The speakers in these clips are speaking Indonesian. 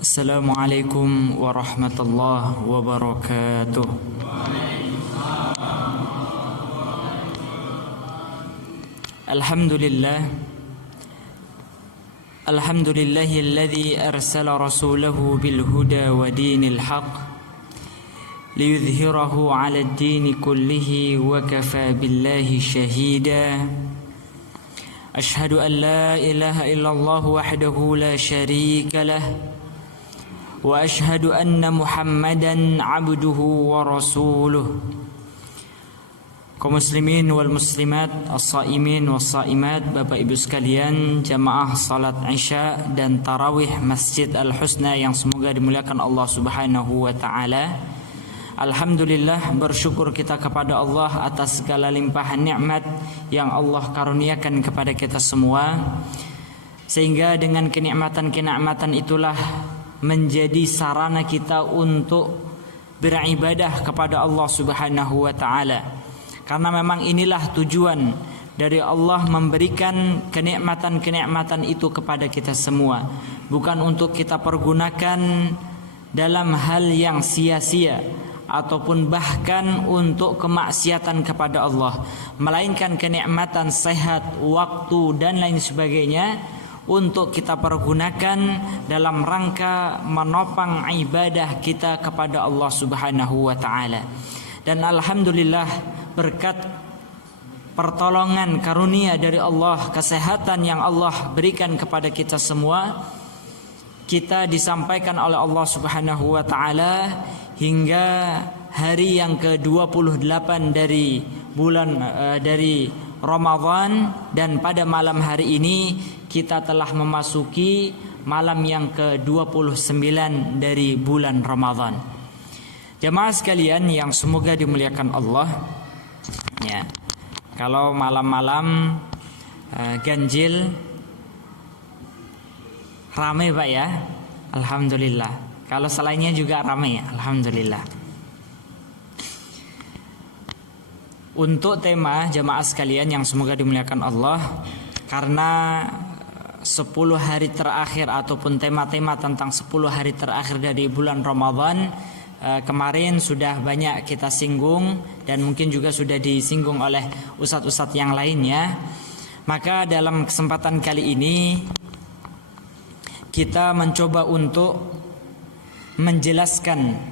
Assalamualaikum warahmatullahi wabarakatuh. Alhamdulillahilladzi arsala rasulahu bil huda wa dinil haqq liyudhhirahu 'alad dini kullihi wa kafa billahi shahida. Ashhadu an la ilaha illallah wahdahu la syarika lah wa ashhadu anna Muhammadan abduhu wa rasuluh. Kaum muslimin wal muslimat, as-saimin was saimat, Bapak Ibu sekalian, jamaah salat Isya dan tarawih Masjid Al-Husna yang semoga dimuliakan Allah Subhanahu wa taala. Alhamdulillah, bersyukur kita kepada Allah atas segala limpahan nikmat yang Allah karuniakan kepada kita semua, sehingga dengan kenikmatan-kenikmatan itulah menjadi sarana kita untuk beribadah kepada Allah Subhanahu wa taala. Karena memang inilah tujuan dari Allah memberikan kenikmatan-kenikmatan itu kepada kita semua, bukan untuk kita pergunakan dalam hal yang sia-sia ataupun bahkan untuk kemaksiatan kepada Allah, melainkan kenikmatan sehat, waktu dan lain sebagainya untuk kita pergunakan dalam rangka menopang ibadah kita kepada Allah Subhanahu wa taala. Dan alhamdulillah, berkat pertolongan karunia dari Allah, kesehatan yang Allah berikan kepada kita semua, kita disampaikan oleh Allah Subhanahu wa taala hingga hari yang ke-28 dari bulan dari Ramadan, dan pada malam hari ini kita telah memasuki malam yang ke-29 dari bulan Ramadan. Jamaah sekalian yang semoga dimuliakan Allah, ya, kalau malam-malam ganjil ramai Pak ya, alhamdulillah. Kalau selainnya juga ramai, alhamdulillah. Untuk tema jamaah sekalian yang semoga dimuliakan Allah, karena 10 hari terakhir ataupun tema-tema tentang 10 hari terakhir dari bulan Ramadan kemarin sudah banyak kita singgung dan mungkin juga sudah disinggung oleh ustadz-ustadz yang lainnya. Maka dalam kesempatan kali ini kita mencoba untuk menjelaskan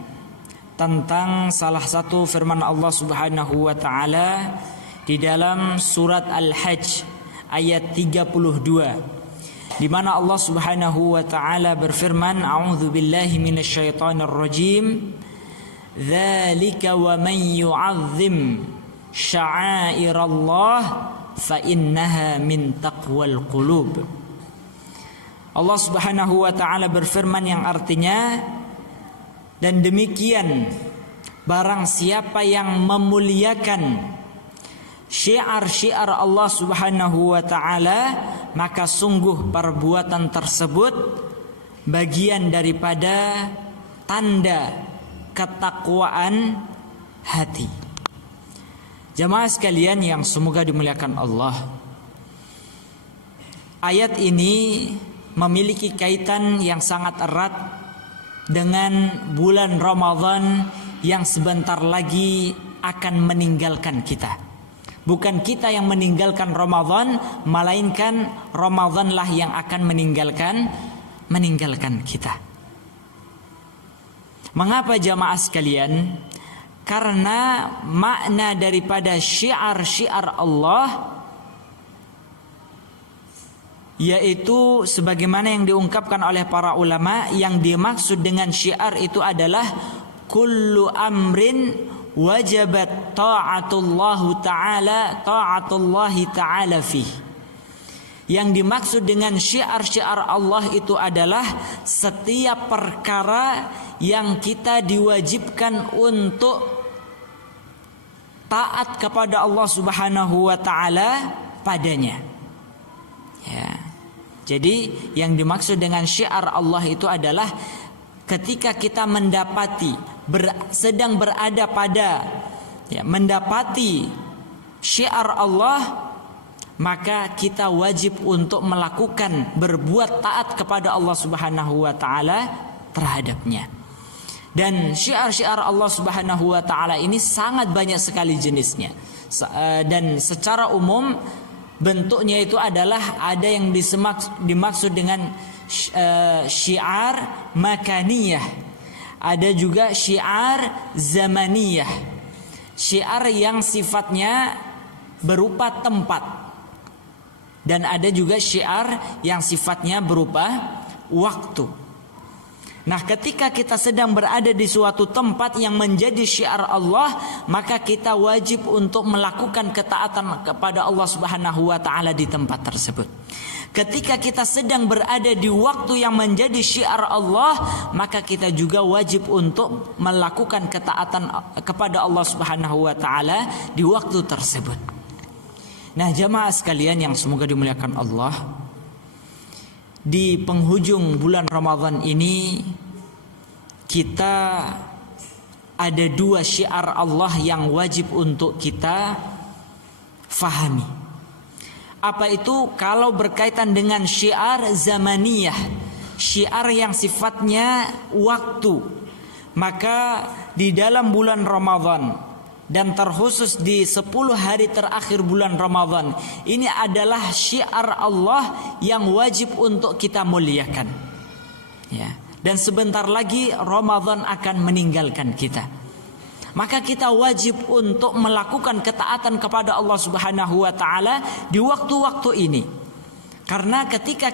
tentang salah satu firman Allah Subhanahu wa taala di dalam surat Al-Hajj ayat 32, di mana Allah Subhanahu wa taala berfirman, a'udzu billahi minasyaitonir rajim, dzalika wa man yu'azzim sya'airallah fa innaha min taqwal qulub. Allah Subhanahu wa taala berfirman yang artinya, dan demikian barang siapa yang memuliakan syiar-syiar Allah Subhanahu wa taala, maka sungguh perbuatan tersebut bagian daripada tanda ketakwaan hati. Jamaah sekalian yang semoga dimuliakan Allah, ayat ini memiliki kaitan yang sangat erat dengan bulan Ramadan yang sebentar lagi akan meninggalkan kita. Bukan kita yang meninggalkan Ramadan, melainkan Ramadanlah yang akan meninggalkan kita. Mengapa jamaah sekalian? Karena makna daripada syiar-syiar Allah, yaitu sebagaimana yang diungkapkan oleh para ulama, yang dimaksud dengan syiar itu adalah kullu amrin wajabat ta'atullahi ta'ala fih. Yang dimaksud dengan syiar-syiar Allah itu adalah setiap perkara yang kita diwajibkan untuk taat kepada Allah Subhanahu wa taala padanya. Ya. Jadi yang dimaksud dengan syiar Allah itu adalah ketika kita mendapati sedang berada pada mendapati syiar Allah, maka kita wajib untuk melakukan berbuat taat kepada Allah Subhanahu wa taala terhadapnya. Dan syiar-syiar Allah Subhanahu wa taala ini sangat banyak sekali jenisnya. Dan secara umum bentuknya itu adalah ada yang dimaksud dengan syiar makaniyah, ada juga syiar zamaniyah, syiar yang sifatnya berupa tempat, dan ada juga syiar yang sifatnya berupa waktu. Nah, ketika kita sedang berada di suatu tempat yang menjadi syiar Allah, maka kita wajib untuk melakukan ketaatan kepada Allah Subhanahu wa taala di tempat tersebut. Ketika kita sedang berada di waktu yang menjadi syiar Allah, maka kita juga wajib untuk melakukan ketaatan kepada Allah Subhanahu wa taala di waktu tersebut. Nah, jamaah sekalian yang semoga dimuliakan Allah, di penghujung bulan Ramadan ini kita ada dua syiar Allah yang wajib untuk kita fahami. Apa itu? Kalau berkaitan dengan syiar zamaniyah, syiar yang sifatnya waktu, maka di dalam bulan Ramadan dan terkhusus di 10 hari terakhir bulan Ramadan, ini adalah syiar Allah yang wajib untuk kita muliakan. Ya. Dan sebentar lagi Ramadan akan meninggalkan kita. Maka kita wajib untuk melakukan ketaatan kepada Allah Subhanahu wa taala di waktu-waktu ini. Karena ketika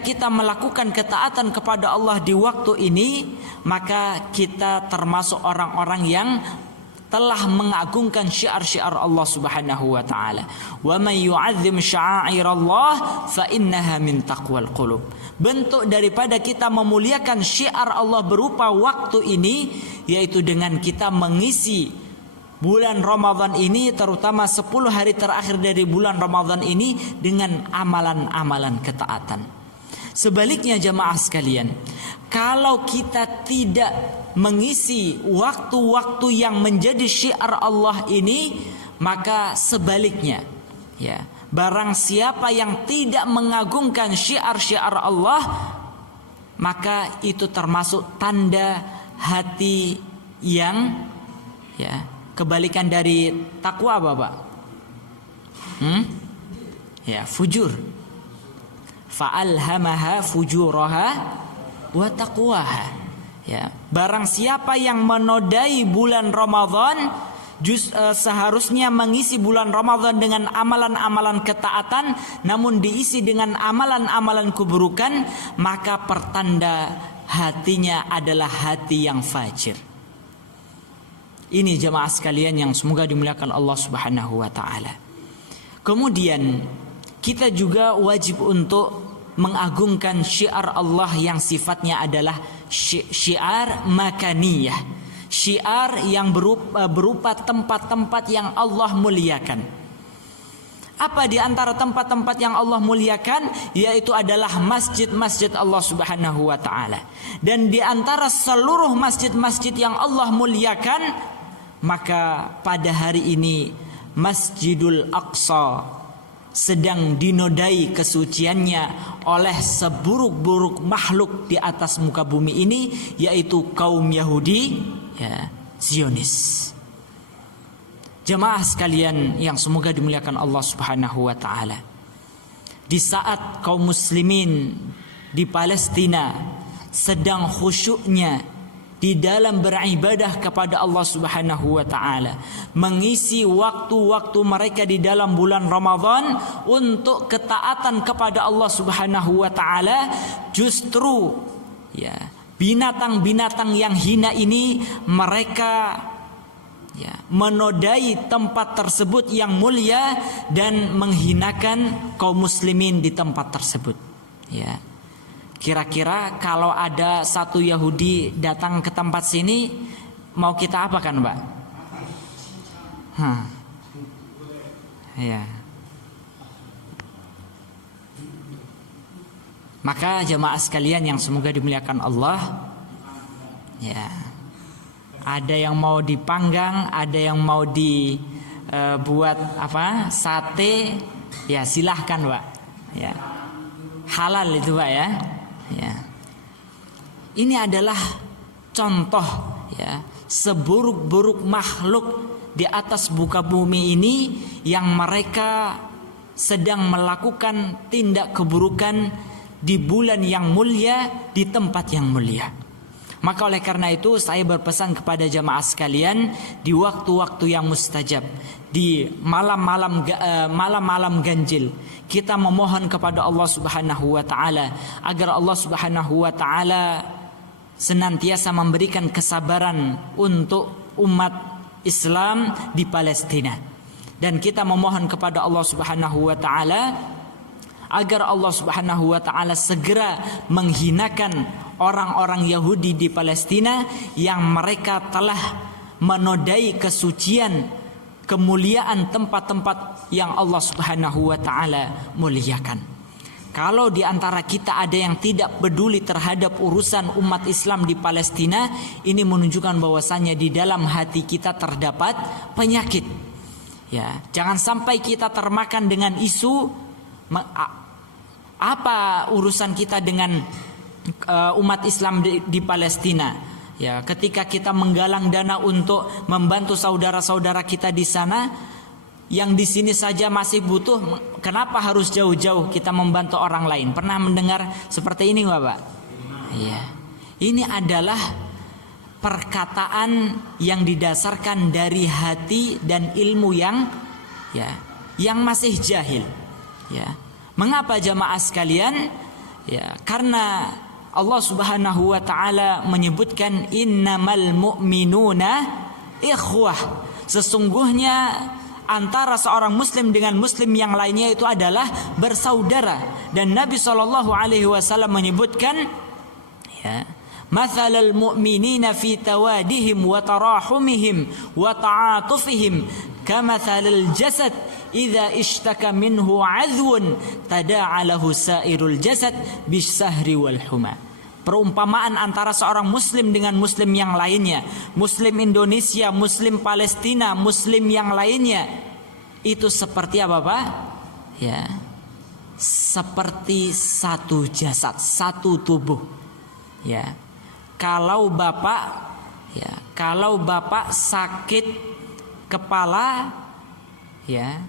kita melakukan ketaatan kepada Allah di waktu ini, maka kita termasuk orang-orang yang telah mengagungkan syiar-syiar Allah Subhanahu wa taala. Wa may yu'azzim sya'airallah fa innaha min taqwal qulub. Bentuk daripada kita memuliakan syiar Allah berupa waktu ini, yaitu dengan kita mengisi bulan Ramadan ini, terutama 10 hari terakhir dari bulan Ramadan ini, dengan amalan-amalan ketaatan. Sebaliknya jamaah sekalian, kalau kita tidak mengisi waktu-waktu yang menjadi syiar Allah ini, maka sebaliknya, ya, barang siapa yang tidak mengagungkan syiar-syiar Allah, maka itu termasuk tanda hati yang, ya, kebalikan dari takwa, Bapak. Ya, fujur. Fa'alhamaha fujuraha wa taqwaha. Ya, barang siapa yang menodai bulan Ramadan, seharusnya mengisi bulan Ramadan dengan amalan-amalan ketaatan, namun diisi dengan amalan-amalan keburukan, maka pertanda hatinya adalah hati yang fajir. Ini jamaah sekalian yang semoga dimuliakan Allah Subhanahu wa taala. Kemudian kita juga wajib untuk mengagungkan syiar Allah yang sifatnya adalah syiar makaniyah, syiar yang berupa tempat-tempat yang Allah muliakan. Apa di antara tempat-tempat yang Allah muliakan? Yaitu adalah masjid-masjid Allah Subhanahu wa taala. Dan di antara seluruh masjid-masjid yang Allah muliakan, maka pada hari ini Masjidul Aqsa sedang dinodai kesuciannya oleh seburuk-buruk makhluk di atas muka bumi ini, yaitu kaum Yahudi, ya, Zionis. Jemaah sekalian yang semoga dimuliakan Allah Subhanahu wa taala, di saat kaum muslimin di Palestina sedang khusyuknya di dalam beribadah kepada Allah Subhanahu wa taala, mengisi waktu-waktu mereka di dalam bulan Ramadan untuk ketaatan kepada Allah Subhanahu wa taala, justru, ya, binatang-binatang yang hina ini mereka, ya, menodai tempat tersebut yang mulia dan menghinakan kaum muslimin di tempat tersebut. Ya. Kira-kira kalau ada satu Yahudi datang ke tempat sini, mau kita apakan, Mbak? Ya. Maka jemaah sekalian yang semoga dimuliakan Allah, ya, ada yang mau dipanggang, ada yang mau dibuat sate, ya silahkan, Pak. Ya, halal itu, Pak, ya. Ya. ini adalah contoh ya, seburuk-buruk makhluk di atas muka bumi ini yang mereka sedang melakukan tindak keburukan di bulan yang mulia, di tempat yang mulia. Maka oleh karena itu saya berpesan kepada jamaah sekalian, di waktu-waktu yang mustajab, di malam-malam ganjil, kita memohon kepada Allah Subhanahu wa taala agar Allah Subhanahu wa taala senantiasa memberikan kesabaran untuk umat Islam di Palestina. Dan kita memohon kepada Allah Subhanahu wa taala agar Allah Subhanahu wa taala segera menghinakan orang-orang Yahudi di Palestina yang mereka telah menodai kesucian, kemuliaan tempat-tempat yang Allah Subhanahu wa taala muliakan. Kalau di antara kita ada yang tidak peduli terhadap urusan umat Islam di Palestina, ini menunjukkan bahwasannya di dalam hati kita terdapat penyakit. Ya, jangan sampai kita termakan dengan isu apa urusan kita dengan umat Islam di Palestina. Ya, ketika kita menggalang dana untuk membantu saudara-saudara kita di sana, yang di sini saja masih butuh, kenapa harus jauh-jauh kita membantu orang lain? Pernah mendengar seperti ini Bapak? Iya. Ini adalah perkataan yang didasarkan dari hati dan ilmu yang masih jahil. Ya. Mengapa jamaah sekalian? Ya, karena Allah Subhanahu wa taala menyebutkan innamal mu'minuna ikhwah. Sesungguhnya antara seorang muslim dengan muslim yang lainnya itu adalah bersaudara. Dan Nabi SAW menyebutkan ya, mathalul mu'minina fi tawadihim wa tarahumihim wa ta'atufihim kamathalil jasad idza ishtaka minhu 'adhwun tada'a lahu sa'irul jasad bisahri wal huma. Perumpamaan antara seorang muslim dengan muslim yang lainnya, muslim Indonesia, muslim Palestina, muslim yang lainnya, itu seperti apa Pak? Ya, seperti satu jasad, satu tubuh. Ya, kalau bapak sakit kepala, ya,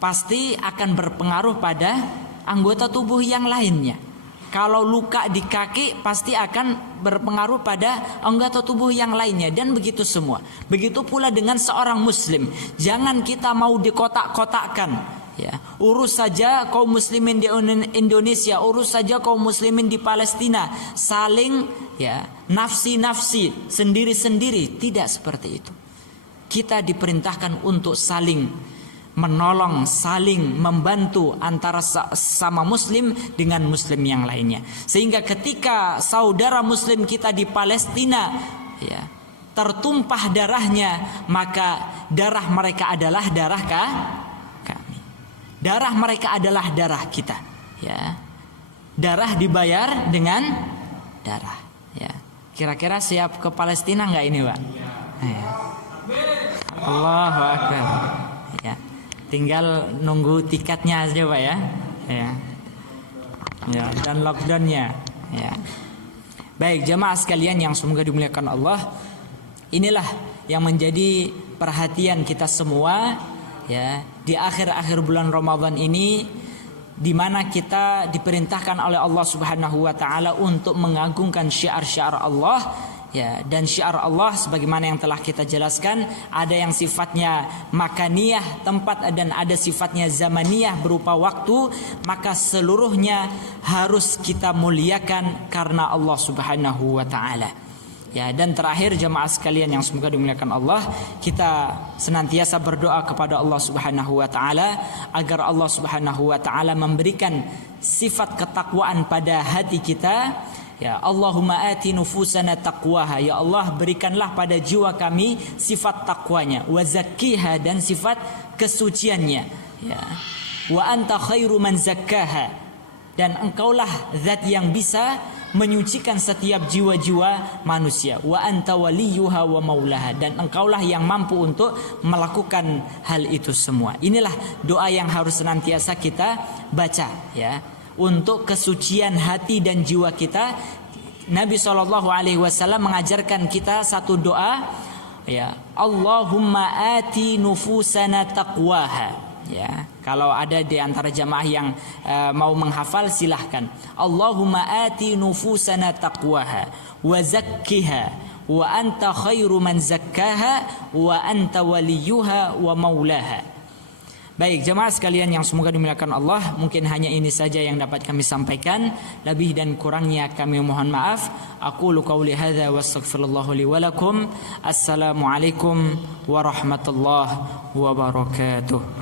pasti akan berpengaruh pada anggota tubuh yang lainnya. Kalau luka di kaki pasti akan berpengaruh pada anggota tubuh yang lainnya, dan begitu semua. Begitu pula dengan seorang muslim. Jangan kita mau dikotak-kotakkan. Ya, urus saja kaum muslimin di Indonesia, urus saja kaum muslimin di Palestina, saling ya nafsi-nafsi sendiri-sendiri. Tidak seperti itu. Kita diperintahkan untuk saling menolong, saling membantu antara sama muslim dengan muslim yang lainnya. Sehingga ketika saudara muslim kita di Palestina ya tertumpah darahnya, maka darah mereka adalah darah kami. Darah mereka adalah darah kita. Ya. Darah dibayar dengan darah. Ya. Kira-kira siap ke Palestina nggak ini, Pak? Ya. Allahu Akbar. Ya. Tinggal nunggu tiketnya aja Pak ya. Ya. Ya, dan lockdownnya. Ya. Baik jamaah sekalian yang semoga dimuliakan Allah, inilah yang menjadi perhatian kita semua ya di akhir-akhir bulan Ramadan ini, di mana kita diperintahkan oleh Allah Subhanahu wa taala untuk mengagungkan syiar-syiar Allah. Ya, dan syiar Allah sebagaimana yang telah kita jelaskan, ada yang sifatnya makaniyah tempat, dan ada sifatnya zamaniyah berupa waktu. Maka seluruhnya harus kita muliakan karena Allah Subhanahu wa taala. Ya, dan terakhir jamaah sekalian yang semoga dimuliakan Allah, kita senantiasa berdoa kepada Allah Subhanahu wa taala agar Allah Subhanahu wa taala memberikan sifat ketakwaan pada hati kita. Ya, Allahumma ati nufusana taqwaha. Ya Allah, berikanlah pada jiwa kami sifat takwanya, wa zakkiha, dan sifat kesuciannya. Ya. Wa anta khairu man zakkaha. Dan engkaulah zat yang bisa menyucikan setiap jiwa-jiwa manusia. Wa anta waliyuha wa maulaha. Dan engkaulah yang mampu untuk melakukan hal itu semua. Inilah doa yang harus senantiasa kita baca ya. untuk kesucian hati dan jiwa kita. Nabi SAW mengajarkan kita satu doa, ya, Allahumma ati nufusana taqwaha. Ya, kalau ada di antara jamaah yang mau menghafal silahkan. Allahumma ati nufusana taqwaha wa zakkiha wa anta khairu man zakkaha wa anta waliyuha wa maulaha. Baik jemaah sekalian yang semoga dimuliakan Allah, mungkin hanya ini saja yang dapat kami sampaikan. Lebih dan kurangnya kami mohon maaf. Aqulu qauli hadza wa astaghfirullah li wa lakum. Assalamualaikum warahmatullahi wabarakatuh.